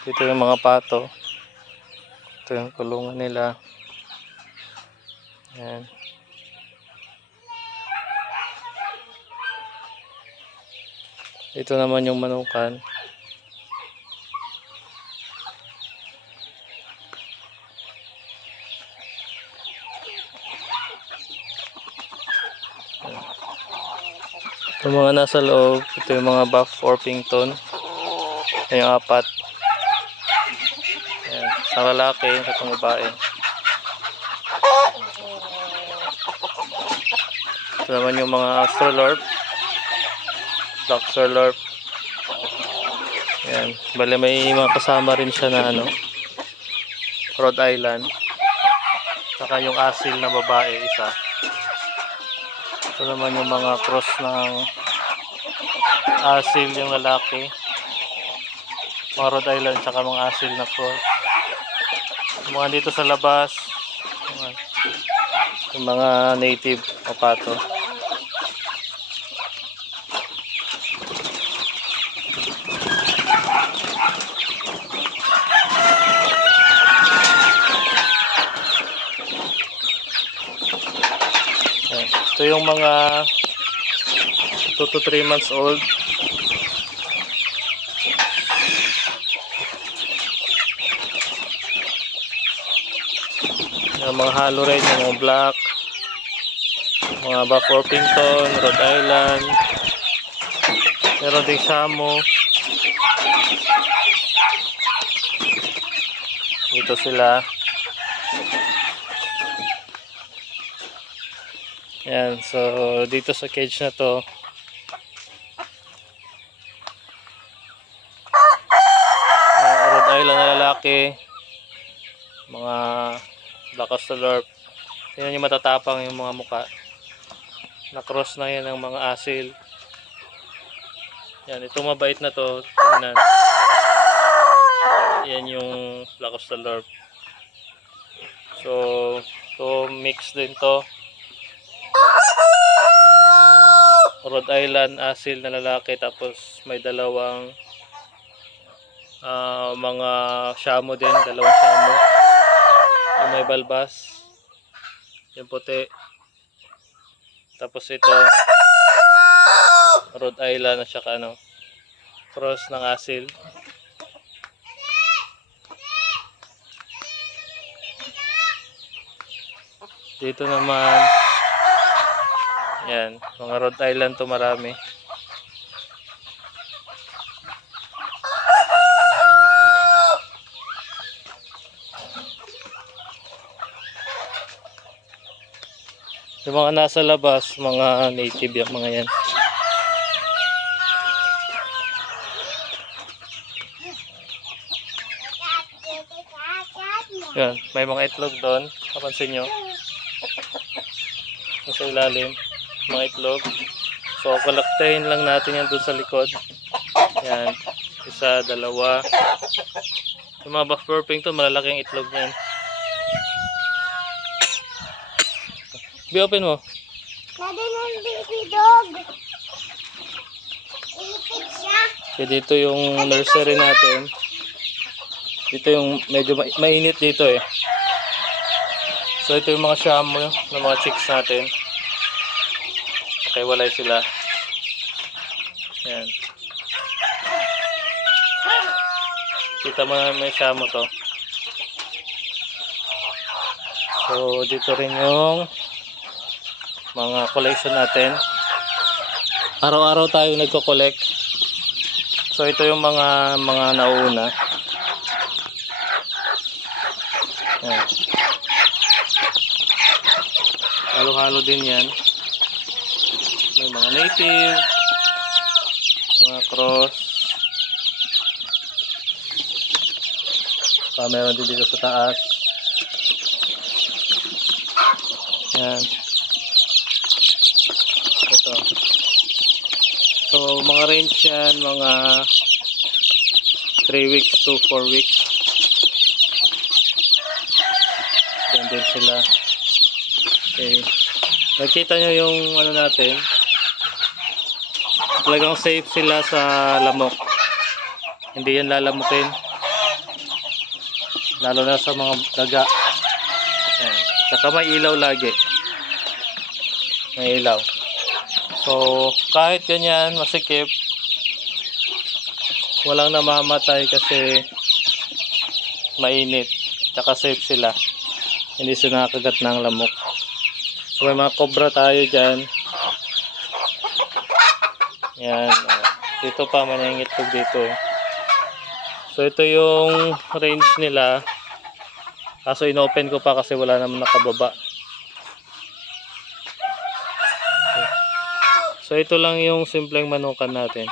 Dito yung mga pato. Ito yung kulungan nila. Yan. Ito naman yung manukan. Yung mga nasa loob, ito yung mga buff Orpington. Ito yung apat. Sa lalaki, sa itong babae. Ito naman yung mga Astrolorp. Black Astrolorp. Ayan. Bale may mga kasama rin siya na ano. Rhode Island. Saka yung asil na babae isa. Ito naman yung mga cross ng asil yung lalaki. Mga Rhode Island tsaka mga asil na cross. Yung mga dito sa labas. Yung, mga native papato. Ito yung mga 2 to 3 months old. Yung mga halo rin, yung mga black, mga buff Orpington, Rhode Island, meron ding Samo. Dito sila. Yan, so dito sa cage na to, uh, Rhode Island na lalaki, mga Black Astrolorp. Tingnan nyo matatapang yung mga muka. Na-cross na yan ng mga asil. Yan, itong mabait na to, tingnan. Yan yung Black Astrolorp. So, to mix din to. Rhode Island asil na lalaki tapos may dalawang ah, mga shamo din, dalawang shamo. Yung may balbas. Yung puti. Tapos ito Rhode Island at saka ano cross ng asil. Dito naman yan, mga Rhode Island to marami. Yung mga nasa labas, mga native yung mga yan. Yan, may mga itlog doon. Kapansin nyo. Nasa ilalim. Mga itlog. So, kolektahin lang natin yan doon sa likod. Yan. Isa, dalawa. Yung mga buff burping to, malalaking itlog niyan. Be-open mo. Lagi ng baby dog. Ipit siya. Okay, dito yung nursery natin. Dito yung medyo ma- mainit dito eh. So ito yung mga shamo ng mga chicks natin. Okay, walay sila. Yan. Kita mo na may shamo to. So dito rin yung mga collection natin. Araw-araw tayo nagko-collect. So ito yung mga mga nauna. Halo-halo din yan. May mga native, mga cross. Pa meron din dito sa taas. Yan. Ito. So, mga range yan, mga 3 weeks to 4 weeks. Diyan din sila. Okay. Nakita nyo yung ano natin. Talagang safe sila sa lamok. Hindi yan lalamukin. Lalo na sa mga daga. Yan. Tsaka may ilaw lagi. May ilaw. So, kahit ganyan, masikip, walang namamatay kasi mainit. Tsaka safe sila. Hindi sila nakakagat ng lamok. So, may mga cobra tayo dyan. Yan. oh. Dito pa, may nangingitlog dito. So, ito yung range nila. Kaso inopen ko pa kasi wala naman nakababa. So ito lang yung simpleng manukan natin.